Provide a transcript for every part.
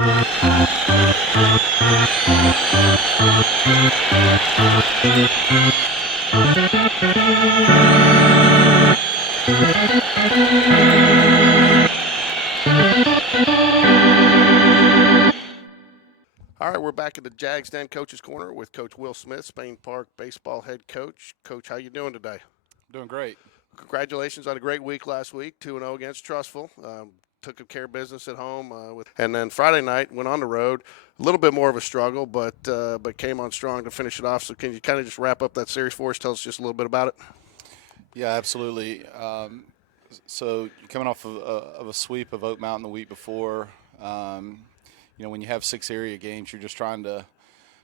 All right, we're back at the Jags Den Coaches Corner with Coach Will Smith, Spain Park baseball head coach. Coach, how you doing today? Doing great. Congratulations on a great week last week, 2-0 against Trussville. Took care of business at home, and then Friday night went on the road. A little bit more of a struggle, but came on strong to finish it off. So can you kind of just wrap up that series for us? Tell us just a little bit about it. Yeah, absolutely. So coming off of a sweep of Oak Mountain the week before, when you have 6 area games, you're just trying to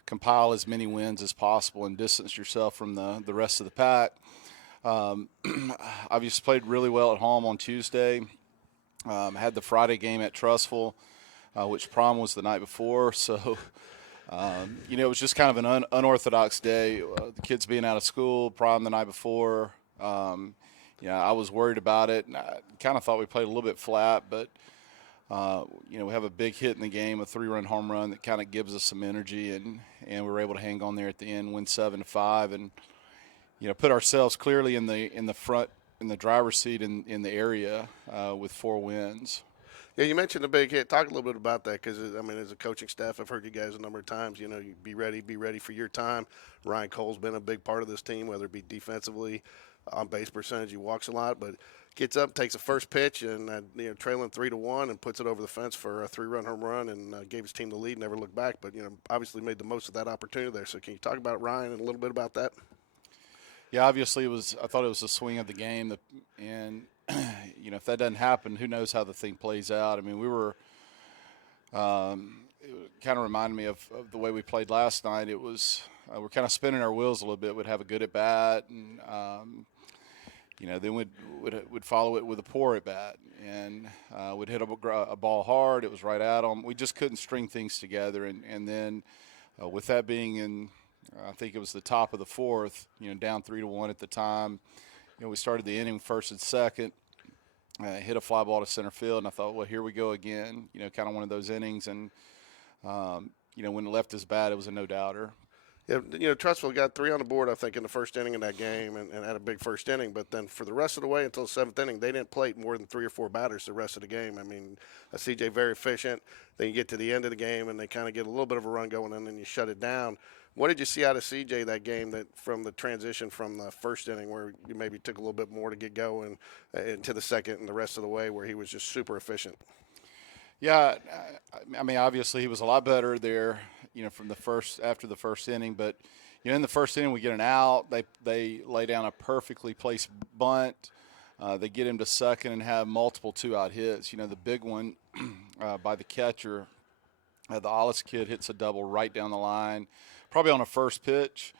compile as many wins as possible and distance yourself from the rest of the pack. Obviously played really well at home on Tuesday. Had the Friday game at Trussville, which prom was the night before. So, it was just kind of an unorthodox day. The kids being out of school, prom the night before. I was worried about it. And I kind of thought we played a little bit flat, but, we have a big hit in the game, a 3-run home run that kind of gives us some energy, and we were able to hang on there at the end, win 7-5, and, put ourselves clearly in the front, in the driver's seat in the area with 4 wins. Yeah, you mentioned the big hit. Talk a little bit about that because, as a coaching staff, I've heard you guys a number of times, you be ready for your time. Ryan Cole's been a big part of this team, whether it be defensively, on base percentage. He walks a lot, but gets up, takes the first pitch, and, trailing 3-1 and puts it over the fence for a 3-run home run and gave his team the lead, never looked back, but, obviously made the most of that opportunity there. So can you talk about Ryan and a little bit about that? Yeah, obviously I thought it was the swing of the game, and if that doesn't happen, who knows how the thing plays out. I mean, we were it kind of reminded me of the way we played last night. It was we're kind of spinning our wheels a little bit. We'd have a good at bat, and then would follow it with a poor at bat, and would hit a ball hard. It was right at them. We just couldn't string things together, and then with that being in. I think it was the top of the 4th, down 3-1 at the time. We started the inning first and second, hit a fly ball to center field, and I thought, well, here we go again, kind of one of those innings. And, when it left his bat, it was a no-doubter. Yeah, Trussville got 3 on the board, I think, in the first inning of that game and had a big first inning. But then for the rest of the way until the 7th inning, they didn't plate more than 3 or 4 batters the rest of the game. I mean, CJ very efficient. Then you get to the end of the game, and they kind of get a little bit of a run going, and then you shut it down. What did you see out of CJ that game that from the transition from the first inning where you maybe took a little bit more to get going into the second and the rest of the way where he was just super efficient? Yeah, obviously he was a lot better there, from after the first inning. But, in the first inning we get an out. They lay down a perfectly placed bunt. They get him to second and have multiple 2-out hits. The big one by the catcher, the Ollis kid hits a double right down the line, probably on a first pitch.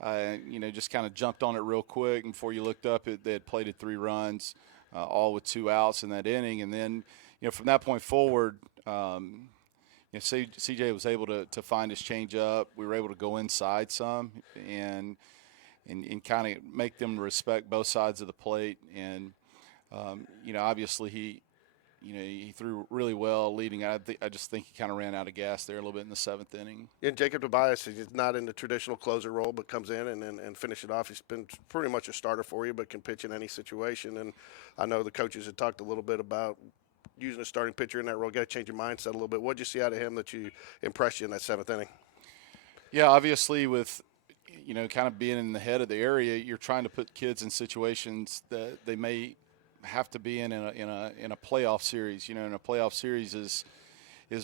Just kind of jumped on it real quick. And before you looked up, they had plated 3 runs, all with 2 outs in that inning. And then, from that point forward, CJ was able to find his changeup. We were able to go inside some and kind of make them respect both sides of the plate. And, obviously he threw really well leading. I just think he kind of ran out of gas there a little bit in the 7th inning. And Jacob Tobias is not in the traditional closer role, but comes in and finish it off. He's been pretty much a starter for you, but can pitch in any situation. And I know the coaches had talked a little bit about using a starting pitcher in that role. Got to change your mindset a little bit. What did you see out of him that you impressed you in that 7th inning? Yeah, obviously with kind of being in the head of the area, you're trying to put kids in situations that they may have to be in a playoff series. And a playoff series is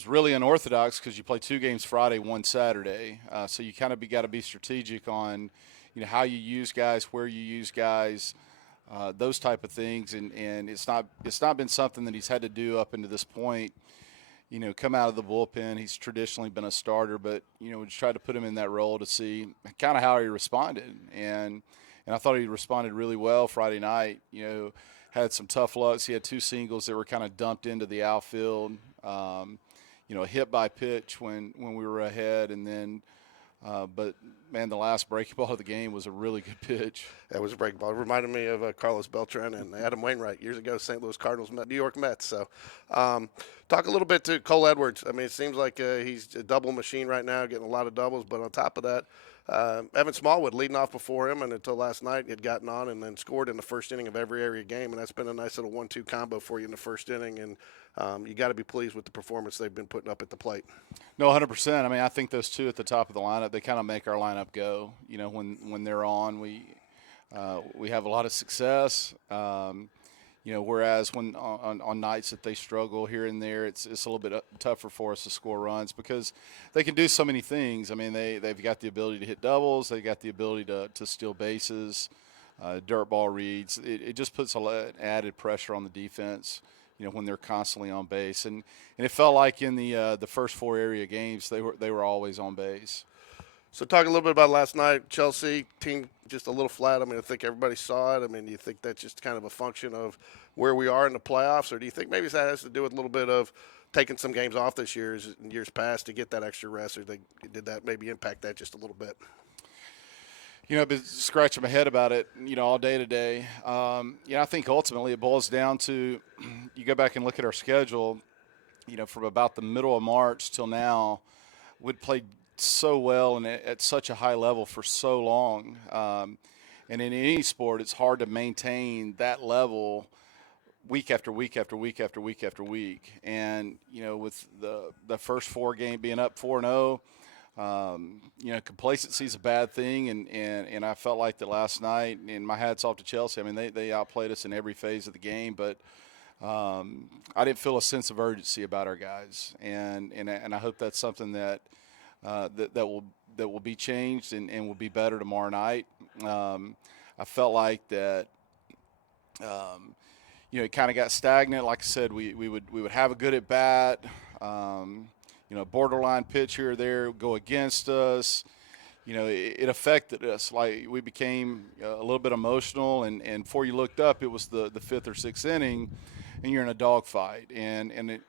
really unorthodox because you play 2 games Friday, 1 Saturday. So you kind of got to be strategic on how you use guys, where you use guys, those type of things. And it's not been something that he's had to do up into this point. Come out of the bullpen. He's traditionally been a starter, but we just tried to put him in that role to see kind of how he responded. And I thought he responded really well Friday night. Had some tough lucks. He had 2 singles that were kind of dumped into the outfield. A hit by pitch when we were ahead, and then But man, the last breaking ball of the game was a really good pitch. That was a break ball. It reminded me of Carlos Beltran and Adam Wainwright years ago, St. Louis Cardinals, New York Mets. So, talk a little bit to Cole Edwards. I mean, it seems like he's a double machine right now, getting a lot of doubles. But on top of that, Evan Smallwood leading off before him, and until last night had gotten on and then scored in the first inning of every area game, and that's been a nice little 1-2 combo for you in the first inning. And you got to be pleased with the performance they've been putting up at the plate. No, 100%. I mean, I think those two at the top of the lineup, they kind of make our lineup go. You know, when they're on, we have a lot of success. You know, whereas when on nights that they struggle here and there, it's a little bit tougher for us to score runs because they can do so many things. I mean, they've got the ability to hit doubles, they've got the ability to steal bases, dirt ball reads. It just puts a lot added pressure on the defense. You know, when they're constantly on base, and it felt like in the first 4 area games they were always on base. So talk a little bit about last night. Chelsea team just a little flat. I mean, I think everybody saw it. I mean, do you think that's just kind of a function of where we are in the playoffs, or do you think maybe that has to do with a little bit of taking some games off this year in years past to get that extra rest, or did that maybe impact that just a little bit? You know, I've been scratching my head about it, you know, all day today. I think ultimately it boils down to you go back and look at our schedule, you know, from about the middle of March till now, we'd played so well and at such a high level for so long. And in any sport, it's hard to maintain that level week after week after week after week after week. And, you know, with the first 4 game being up 4-0, you know, complacency is a bad thing, and I felt like that last night. And my hats off to Chelsea. I mean, they outplayed us in every phase of the game, but I didn't feel a sense of urgency about our guys, and I hope that's something that will be changed and will be better tomorrow night. I felt like that. You know, it kind of got stagnant. Like I said, we would have a good at bat. You know, borderline pitch here or there go against us. You know, it affected us. Like we became a little bit emotional, and before you looked up, it was the 5th or 6th inning, and you're in a dogfight. And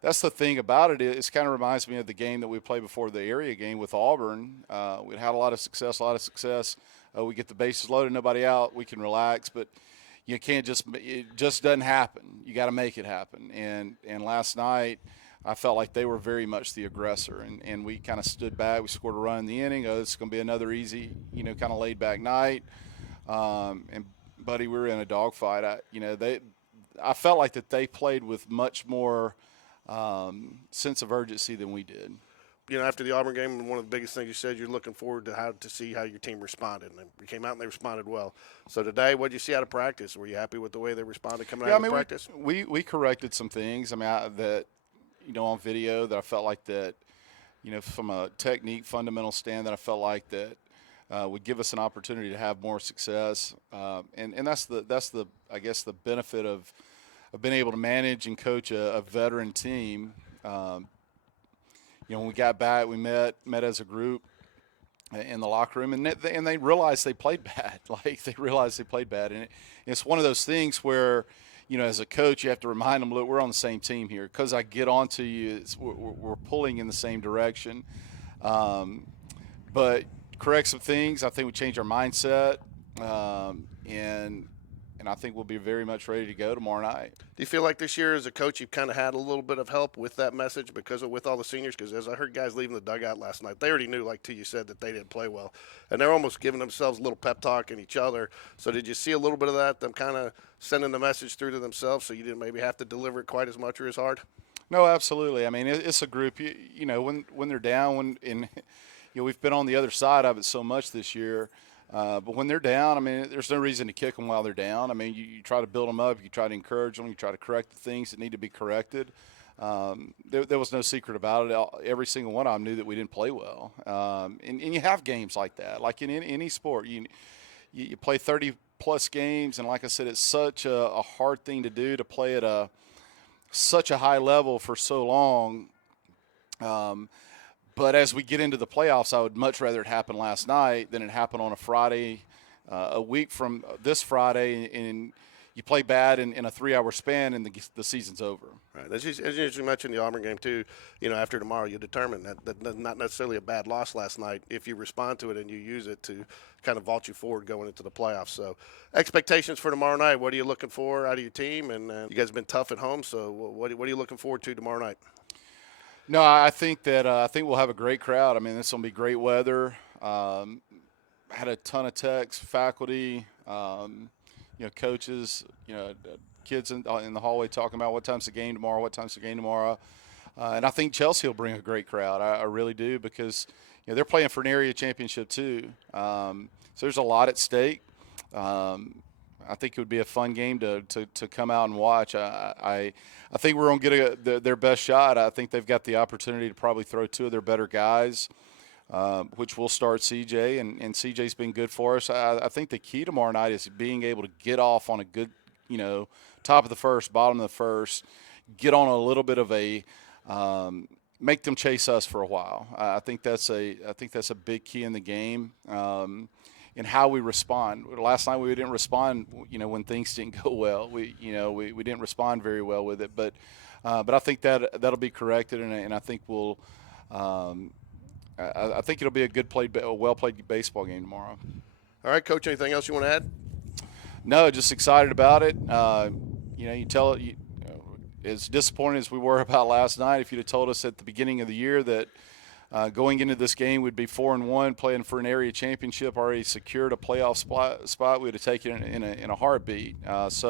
that's the thing about it. It kind of reminds me of the game that we played before the area game with Auburn. We had a lot of success. We get the bases loaded, nobody out, we can relax, but you can't it just doesn't happen. You got to make it happen. And last night, I felt like they were very much the aggressor, and we kind of stood back. We scored a run in the inning. Oh, it's going to be another easy, you know, kind of laid back night. And buddy, we were in a dogfight. I felt like that they played with much more sense of urgency than we did. You know, after the Auburn game, one of the biggest things you said, you're looking forward to see how your team responded. And they came out and they responded well. So today, what did you see out of practice? Were you happy with the way they responded coming out of practice? We corrected some things. I mean, that, you know, on video that I felt like that, you know, from a technique fundamental stand that I felt like that would give us an opportunity to have more success. And that's the I guess the benefit of being able to manage and coach a veteran team. You know, when we got back, we met as a group in the locker room, and they realized they played bad. Like, they realized they played bad. And it's one of those things where, you know, as a coach, you have to remind them, look, we're on the same team here. Because I get on to you, we're pulling in the same direction. But correct some things. I think we changed our mindset, and I think we'll be very much ready to go tomorrow night. Do you feel like this year as a coach you've kind of had a little bit of help with that message with all the seniors? Because as I heard guys leaving the dugout last night, they already knew, like T, you said, that they didn't play well. And they're almost giving themselves a little pep talk and each other. So did you see a little bit of that, them kind of sending the message through to themselves so you didn't maybe have to deliver it quite as much or as hard? No, absolutely. I mean, it's a group, you know, when they're down, you know, we've been on the other side of it so much this year. But when they're down, I mean, there's no reason to kick them while they're down. I mean, you try to build them up. You try to encourage them. You try to correct the things that need to be corrected. There was no secret about it. Every single one of them knew that we didn't play well. And you have games like that. Like in any sport, you play 30-plus games, and like I said, it's such a hard thing to do, to play at such a high level for so long. But as we get into the playoffs, I would much rather it happen last night than it happen on a Friday, a week from this Friday. And you play bad in a 3-hour span and the season's over. Right. As you mentioned the Auburn game too, after tomorrow you determine that not necessarily a bad loss last night if you respond to it and you use it to kind of vault you forward going into the playoffs. So expectations for tomorrow night, what are you looking for out of your team? And you guys have been tough at home, so what are you looking forward to tomorrow night? No, I think we'll have a great crowd. I mean, it's going to be great weather. Had a ton of texts, faculty, coaches, kids in the hallway talking about what time's the game tomorrow. And I think Chelsea will bring a great crowd. I really do, because they're playing for an area championship too. So there's a lot at stake. I think it would be a fun game to come out and watch. I think we're going to get their best shot. I think they've got the opportunity to probably throw two of their better guys, which will start CJ, and CJ's been good for us. I think the key tomorrow night is being able to get off on a good, top of the first, bottom of the first, get on a little bit of a make them chase us for a while. I think that's a big key in the game. And how we respond. Last night we didn't respond, when things didn't go well. We didn't respond very well with it. But I think that'll be corrected, and I think we'll. I think it'll be a well played baseball game tomorrow. All right, Coach. Anything else you want to add? No, just excited about it. As disappointed as we were about last night, if you'd have told us at the beginning of the year that. Going into this game, we'd be 4-1, playing for an area championship, already secured a playoff spot. We'd have taken it in a heartbeat. As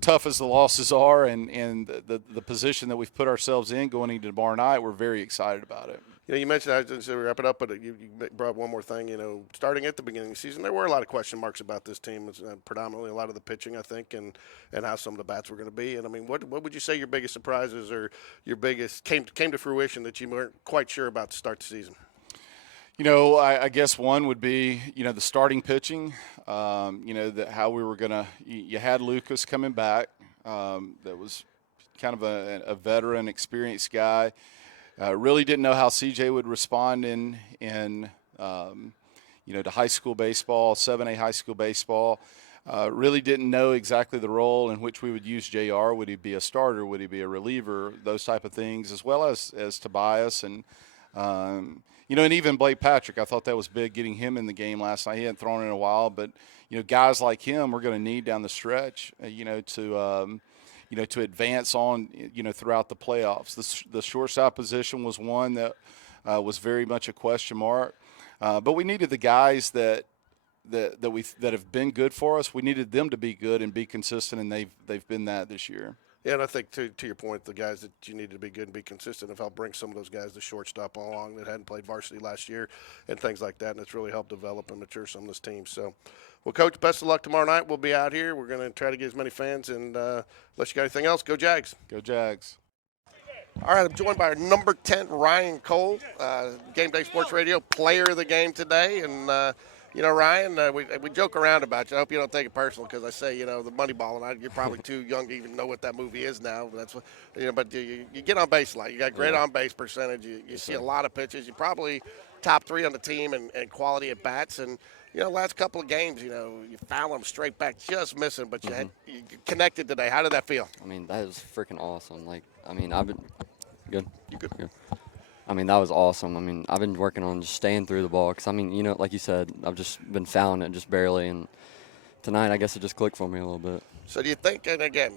tough as the losses are, and the position that we've put ourselves in going into tomorrow night, we're very excited about it. You mentioned, I was going to wrap it up, but you brought up one more thing. Starting at the beginning of the season, there were a lot of question marks about this team. It's predominantly a lot of the pitching, I think, and how some of the bats were going to be. And I mean, what would you say your biggest surprises or your biggest came to fruition that you weren't quite sure about to start the season? I guess one would be, the starting pitching. How we were going to. You had Lucas coming back. That was kind of a veteran, experienced guy. Really didn't know how CJ would respond to high school baseball, 7A high school baseball. Really didn't know exactly the role in which we would use JR. Would he be a starter? Would he be a reliever? Those type of things, as well as Tobias and and even Blake Patrick. I thought that was big, getting him in the game last night. He hadn't thrown in a while, but guys like him we're going to need down the stretch. To advance on, throughout the playoffs. The shortstop position was one that was very much a question mark. But we needed the guys that have been good for us. We needed them to be good and be consistent, and they've been that this year. Yeah, and I think to your point, the guys that you needed to be good and be consistent have helped bring some of those guys to shortstop along that hadn't played varsity last year and things like that, and it's really helped develop and mature some of this team. So, well, Coach, best of luck tomorrow night. We'll be out here. We're going to try to get as many fans, and unless you got anything else, go Jags. Go Jags. All right, I'm joined by our number 10, Ryan Cole, Game Day Sports Radio player of the game today, and Ryan, we joke around about you. I hope you don't take it personal because I say, the money ball, and you're probably too young to even know what that movie is now. But that's what, but you get on base a lot. You got great on base percentage. You see a lot of pitches. You probably top 3 on the team and quality at bats. And last couple of games, you foul them straight back, just missing. But you connected today. How did that feel? I mean, that was freaking awesome. I've been good. You good? Good. I mean, that was awesome. I mean, I've been working on just staying through the ball because, like you said, I've just been fouling it just barely. And tonight, I guess it just clicked for me a little bit. So do you think, and again,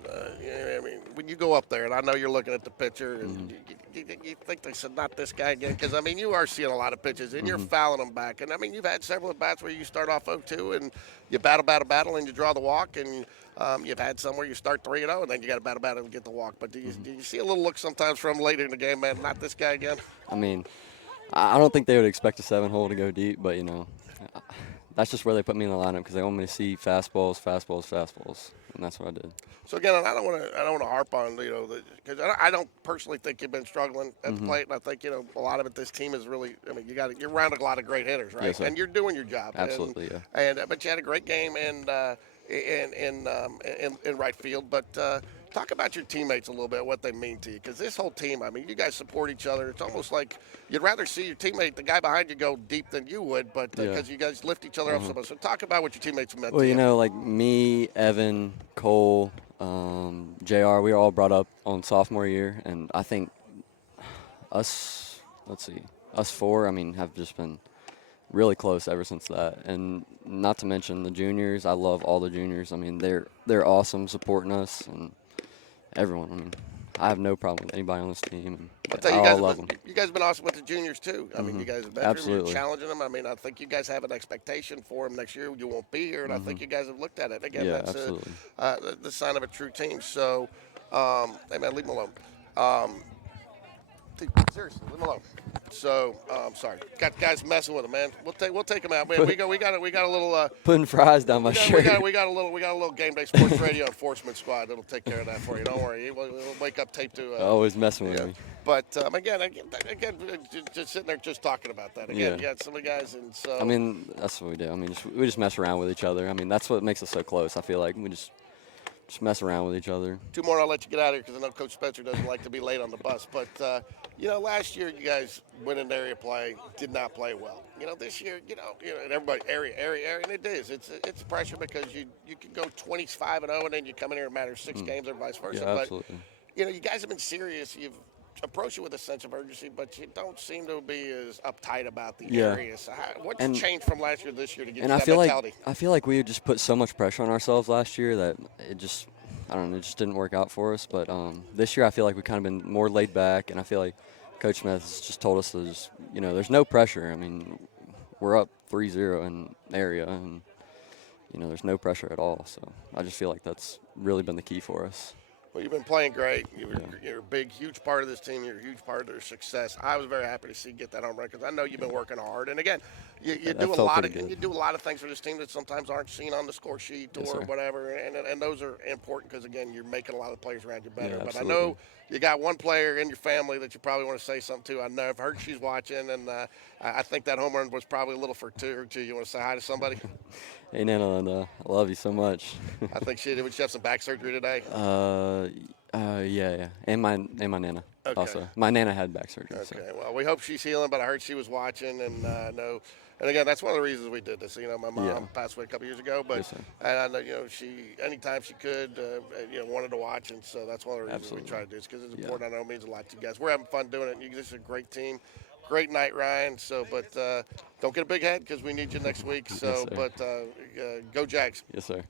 when you go up there, and I know you're looking at the pitcher, and you think they said, not this guy again? Because, you are seeing a lot of pitches, and you're fouling them back. And, you've had several at-bats where you start off 0-2, and you battle, and you draw the walk, and you've had some where you start 3-0, and then you got to battle and get the walk. But do you see a little look sometimes from later in the game, man, not this guy again? I mean, I don't think they would expect a 7-hole to go deep, but, that's just where they put me in the lineup because they want me to see fastballs, and that's what I did. So again, I don't want to harp on because I don't personally think you've been struggling at the plate, and I think a lot of it. This team is really. You're around a lot of great hitters, right? Yes, sir. And you're doing your job. Absolutely, yeah. But you had a great game in right field. But Talk about your teammates a little bit, what they mean to you, because this whole team, I mean, you guys support each other. It's almost like you'd rather see your teammate, the guy behind you, go deep than you would, but Yeah. because you guys lift each other up so much. So talk about what your teammates meant Well, to you you. know, like me, Evan, Cole, JR, we were all brought up on sophomore year, and I think us four, I mean, have just been really close ever since that. And not to mention the juniors. I love all the juniors. I mean, they're awesome supporting us and everyone. I mean, I have no problem with anybody on this team. And I'll tell you, I love them. you guys have been awesome with the juniors too. I mean, you guys have been Absolutely. challenging them. I mean, I think you guys have an expectation for them next year. You won't be here, and I think you guys have looked at it. Again, Yeah, that's absolutely. the sign of a true team. So, hey man, leave them alone. Seriously, leave them alone. So, sorry, got guys messing with them, man. We'll take them out, man. We got a little. Putting fries down my shirt. We got a little game day sports radio enforcement squad that'll take care of that for you. Don't worry, we'll wake up tape to. Always messing with yeah. me. But again, just sitting there, just talking about that. Again, you got some of the guys, and so. I mean, that's what we do. I mean, we just mess around with each other. I mean, that's what makes us so close. I feel like we just mess around with each other. Two more, I'll let you get out of here because I know Coach Spencer doesn't like to be late on the bus. But, last year you guys went into area play, did not play well. This year, and everybody, area, and it is. It's pressure because you can go 25-0 and then you come in here and matter 6 games or vice versa. Yeah, absolutely. But, you guys have been serious. You've approached it with a sense of urgency, but you don't seem to be as uptight about the area. So what's changed from last year to this year to get you that mentality? I feel like we just put so much pressure on ourselves last year that it just didn't work out for us. But this year I feel like we've kind of been more laid back, and I feel like Coach Smith has just told us to just, there's no pressure. I mean, we're up 3-0 in area, and, there's no pressure at all. So I just feel like that's really been the key for us. Well, you've been playing great. You're a big, huge part of this team. You're a huge part of their success. I was very happy to see you get that home run because I know you've been working hard. And again, you do a lot of things for this team that sometimes aren't seen on the score sheet or whatever. And those are important because again, you're making a lot of players around you better. But I know you got one player in your family that you probably want to say something to. I know I've heard she's watching, and I think that home run was probably a little for her too. You want to say hi to somebody? Hey, Nana, I love you so much. I think she have some back surgery today. Yeah, and my Nana also. My Nana had back surgery. Okay, so. well, we hope she's healing, but I heard she was watching, and I know. And again, that's one of the reasons we did this. My mom passed away a couple years ago, but and I know she anytime she could, wanted to watch, and so that's one of the reasons we try to do this because it's important. I know it means a lot to you guys. We're having fun doing it. This is a great team. Great night, Ryan. So, but don't get a big head because we need you next week. So, Yes, but go Jags. Yes, sir.